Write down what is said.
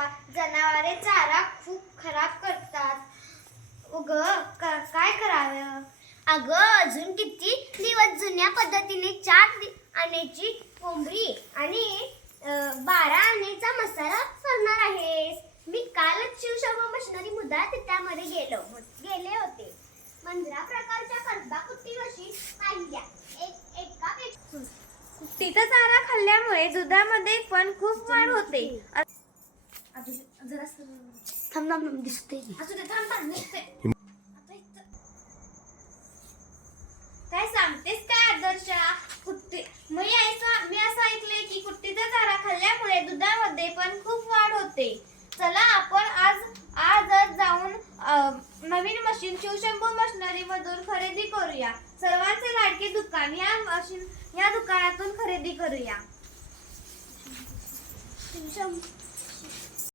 आमच्या जनावरे चारा खूप खराब करतात. काय करावं? अगं अजून किती दिवस जुन्या पद्धतीने 4 आण्याची कोंबडी आणि 12 आण्याचा मसाला करणार आहेस. मी कालच शिवशंभो मशिनरी मुदा त्यामध्ये गेले होते. 15 प्रकारच्या कसबा कुट्टी मशीन पाहिल्या. एकापेक्षा तिचा चारा खाल्ल्यामुळे दुधामध्ये पण खूप वाढ होते. थांब दिसते. काय सांगतेस काय आदर्शा? मी असं ऐकलंय की कुट्टीचा चारा खाल्ल्यामुळे दुधामध्ये पण खूप वाढ होते. चला आपण आजच जाऊन नवीन मशीन शिवशंभो मशिनरी मधून खरेदी करूया. सर्वांचे लाडके दुकान या दुकानातून खरेदी करूया.